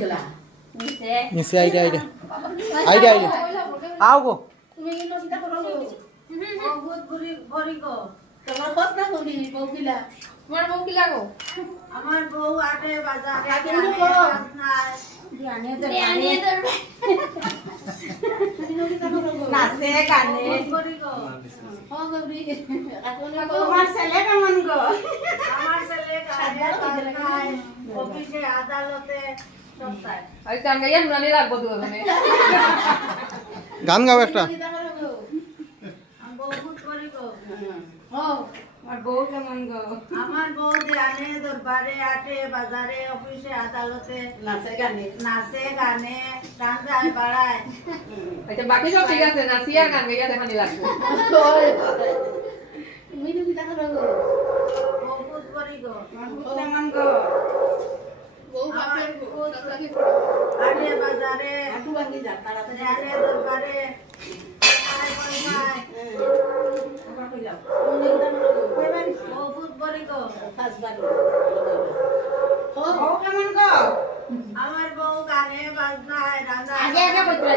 গেলা নিচে idea idea আও গো তুমি কি নচিতা করো বহুত ভরি গো তোমার কত না করি বউকিলা তোমার বউ কি লাগো আমার বউ আটে বাজারে আগে গানে বউ। বাজনায় জানিয়ে নাচে গানে বহুত ভরি গো হ্যাঁ গৌরী তোমার ছেলে কেমন গো আমার ছেলে গানে বাজনায় অফিসে আদালতে সব তাই ওই গান গাইয়া নুনানি লাগবো দুজনে গান গাও একটা আমি বহুত ভরি গো আমার বউ কেমন গো আমার বউ গানে দরবারে আটে বাজারে অফিসে আদালতে নাচে গানে নাচে গানে গান যায় বাড়ায় আচ্ছা বাকি সব ঠিক আছে নাচি আর গান গাইয়া দেখানি লাগবে তুমি নচিতা করো বহুত ভরি গো আমার বউ কেমন গো বউ বাপের আটে বাজারে আটু ভাঙি যা তাড়াতাড়ি গানে দরবারে আয় বলবায় বহুত ভরি গো বউ কেমন গো আমার বউ গানে বাজনায় রান্না আগে আগে বলতে